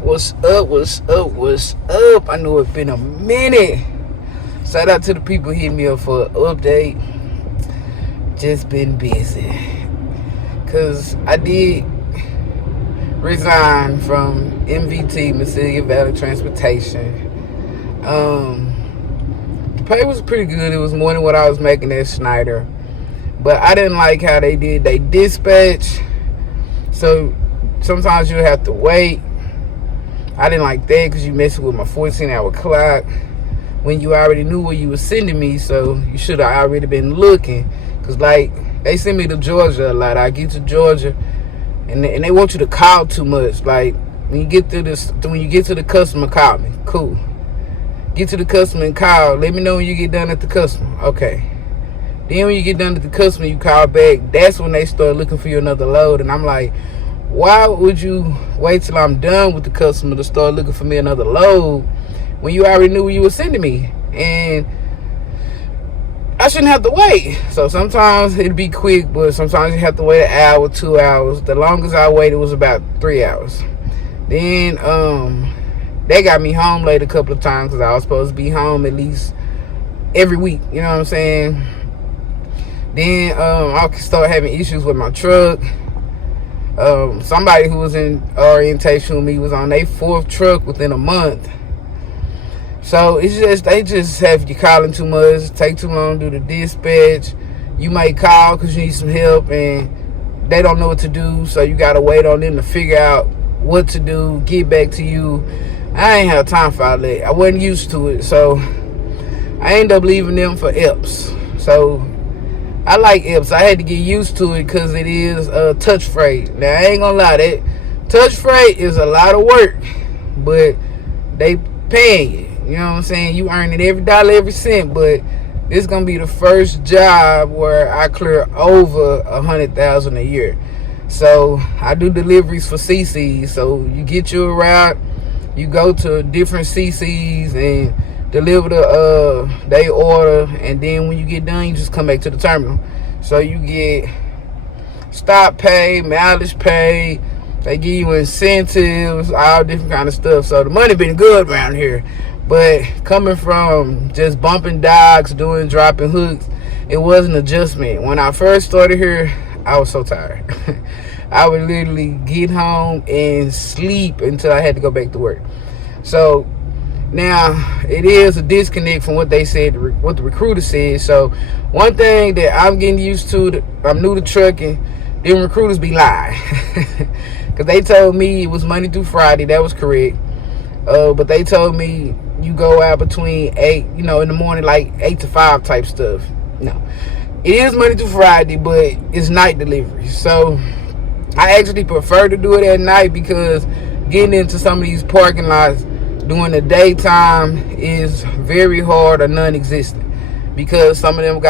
What's up? What's up? What's up? I know it's been a minute. Shout out to the people hitting me up for an update. Just been busy. Cause I did resign from MVT, Mississippi Valley Transportation. The pay was pretty good. It was more than what I was making at Schneider. But I didn't like how they did they dispatch. So sometimes you have to wait. I didn't like that because you messing with my 14-hour clock when you already knew where you were sending me, so you should have already been looking. Because, like, they send me to Georgia a lot. I get to Georgia, and they want you to call too much. Like, when you get to the customer, call me. Cool. Get to the customer and call. Let me know when you get done at the customer. Okay. Then when you get done at the customer, you call back. That's when they start looking for you another load. And I'm like, why would you wait till I'm done with the customer to start looking for me another load when you already knew where you were sending me? And I shouldn't have to wait. So sometimes it'd be quick, but sometimes you have to wait an hour, 2 hours. The longest I waited was about 3 hours. Then they got me home late a couple of times because I was supposed to be home at least every week. You know what I'm saying? Then I start having issues with my truck. Somebody who was in orientation with me was on their 4th truck within a month. So it's just, they just have you calling too much, take too long to do the dispatch. You might call because you need some help and they don't know what to do, so you gotta wait on them to figure out what to do, get back to you. I ain't have time for all that. I wasn't used to it, so I ended up leaving them for EPS. So I like EPS. I had to get used to it because it is touch freight. Now, I ain't gonna lie, that touch freight is a lot of work, but they paying you. You know what I'm saying? You earning every dollar, every cent, but this gonna be the first job where I clear over 100,000 a year. So I do deliveries for CCs. So you get your route, you go to different CCs and deliver they order, and then when you get done, you just come back to the terminal. So you get stop pay, mileage pay, they give you incentives, all different kind of stuff. So the money been good around here. But coming from just bumping docks, dropping hooks, it was an adjustment. When I first started here, I was so tired. I would literally get home and sleep until I had to go back to work. So now, it is a disconnect from what they said, what the recruiter said. So, one thing that I'm getting used to, I'm new to trucking, them recruiters be lying. Because they told me it was Monday through Friday. That was correct. But they told me you go out between 8, in the morning, like 8 to 5 type stuff. No. It is Monday through Friday, but it's night delivery. So, I actually prefer to do it at night because getting into some of these parking lots during the daytime is very hard or non-existent because some of them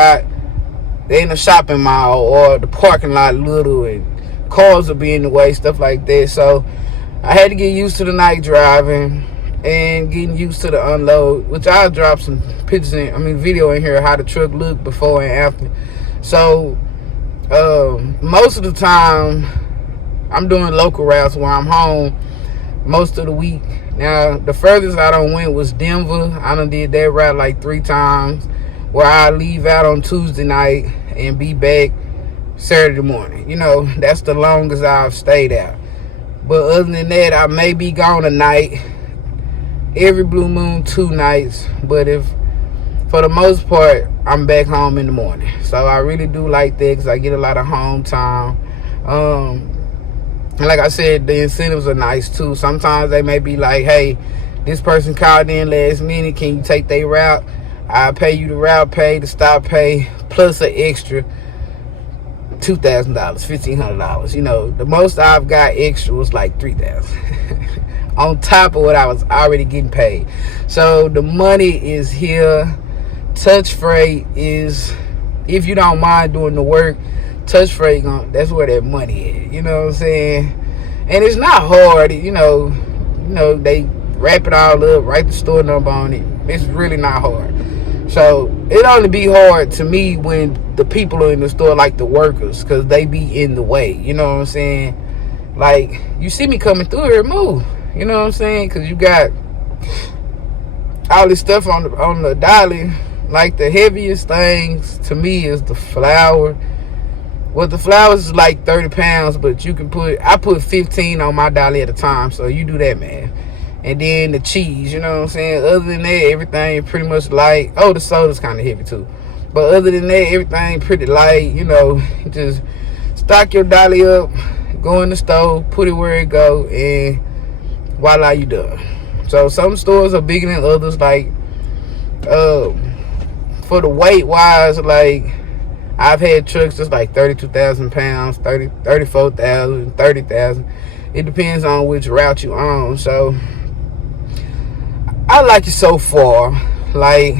they in a shopping mall or the parking lot little and cars will be in the way, stuff like that. So I had to get used to the night driving and getting used to the unload, which I'll drop some pictures video in here how the truck looked before and after. So most of the time I'm doing local routes where I'm home most of the week. Now, the furthest I done went was Denver. I done did that route like 3 times, where I leave out on Tuesday night and be back Saturday morning. That's the longest I've stayed out. But other than that, I may be gone a night. Every blue moon, 2 nights. But for the most part, I'm back home in the morning. So I really do like that because I get a lot of home time. And like I said, the incentives are nice too. Sometimes they may be like, hey, this person called in last minute. Can you take their route? I'll pay you the route pay, the stop pay, plus an extra $2,000, $1,500. The most I've got extra was like $3,000 on top of what I was already getting paid. So the money is here. Touch freight is, if you don't mind doing the work, touch freight, that's where that money is. You know what I'm saying? And it's not hard. They wrap it all up, write the store number on it. It's really not hard. So it only be hard to me when the people are in the store, like the workers, because they be in the way. You know what I'm saying? Like, you see me coming through here, move. You know what I'm saying? Because you got all this stuff on the dolly. Like the heaviest things to me is the flour. Well, the flours is like 30 pounds, but I put 15 on my dolly at a time, so you do that, man. And then the cheese, you know what I'm saying? Other than that, everything pretty much light. Oh, the soda's kind of heavy too. But other than that, everything pretty light, you know. Just stock your dolly up, go in the stove, put it where it go, and voila, you done. So some stores are bigger than others. Like, for the weight wise, like, I've had trucks that's like 32,000 pounds, 34,000, 30,000. It depends on which route you on. So I like it so far. Like,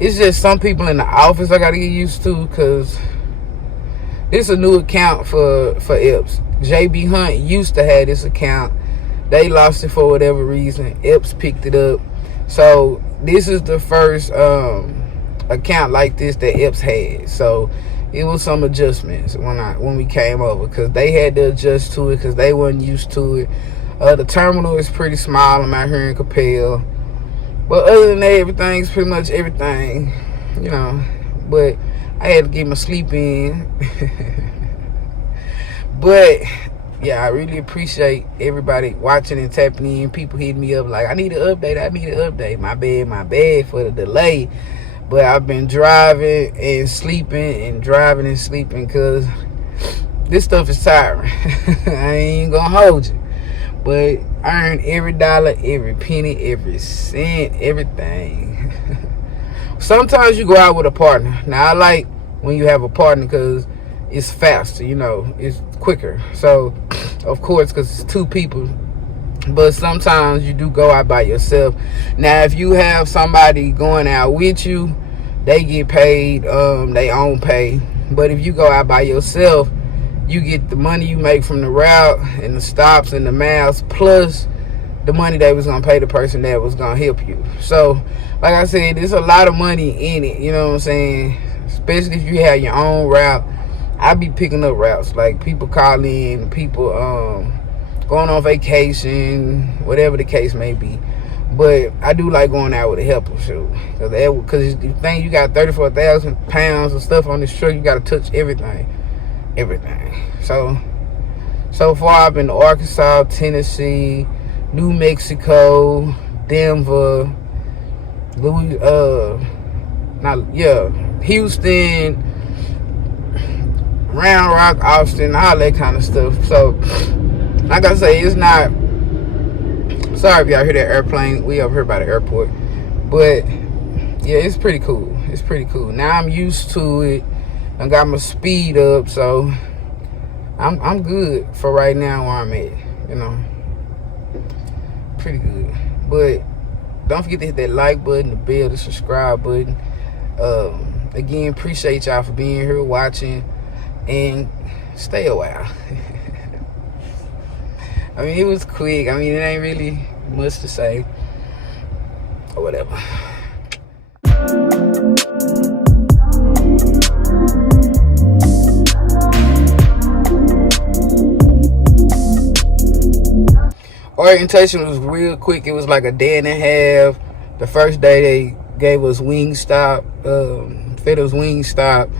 it's just some people in the office I gotta get used to, because this is a new account for Epps. JB Hunt used to have this account. They lost it for whatever reason. Epps picked it up. So this is the first account like this that Epps had. So it was some adjustments when we came over, because they had to adjust to it because they wasn't used to it. The terminal is pretty small. I'm out here in Capel. But other than that, everything's pretty much everything, you know. But I had to get my sleep in. But yeah, I really appreciate everybody watching and tapping in. People hitting me up like, I need an update. My bad for the delay. But I've been driving and sleeping because this stuff is tiring. I ain't gonna hold you. But I earn every dollar, every penny, every cent, everything. Sometimes you go out with a partner. Now, I like when you have a partner because it's faster, you know, it's quicker. So, of course, because it's two people. But sometimes you do go out by yourself. Now, if you have somebody going out with you, they get paid they own pay. But if you go out by yourself, you get the money you make from the route and the stops and the miles, plus the money they was gonna pay the person that was gonna help you. So, like I said, there's a lot of money in it, you know what I'm saying? Especially if you have your own route. I be picking up routes. Like, people call in, people going on vacation, whatever the case may be. But I do like going out with a helper, shoot. Because you think you got 34,000 pounds of stuff on this truck, you got to touch everything. So far I've been to Arkansas, Tennessee, New Mexico, Denver, Houston, Round Rock, Austin, all that kind of stuff. So, like I say, it's not. Sorry if y'all hear that airplane. We over here by the airport. But yeah, it's pretty cool. Now I'm used to it. I got my speed up, so I'm good for right now where I'm at. You know, pretty good. But don't forget to hit that like button, the bell, the subscribe button. Again, appreciate y'all for being here, watching, and stay a while. I mean, it was quick. I mean, it ain't really much to say or whatever. Orientation was real quick. It was like a day and a half. The first day they gave us Wingstop, fed us Wingstop.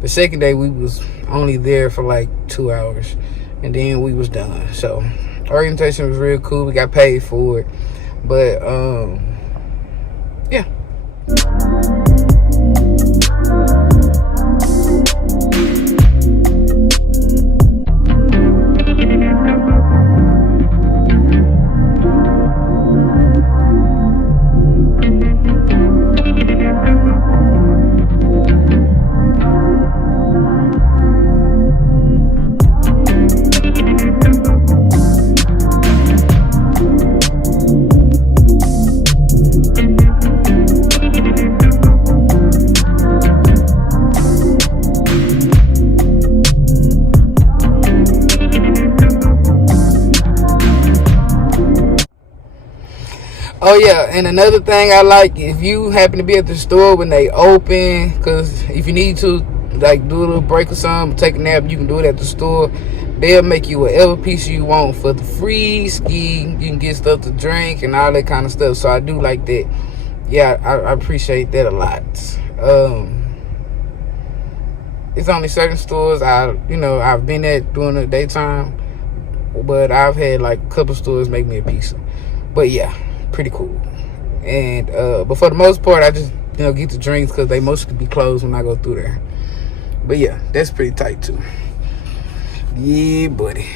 The second day we was only there for like 2 hours, and then we was done. So orientation was real cool. We got paid for it, but yeah. Oh yeah, and another thing I like, if you happen to be at the store when they open, because if you need to, like, do a little break or something, take a nap, you can do it at the store. they'll make you whatever pizza you want for the free ski. You can get stuff to drink and all that kind of stuff. So I do like that. Yeah, I appreciate that a lot. It's only certain stores I've been at during the daytime, but I've had like a couple stores make me a pizza. But yeah, pretty cool. And but for the most part, I just get the drinks because they mostly be closed when I go through there. But yeah, that's pretty tight too. Yeah, buddy.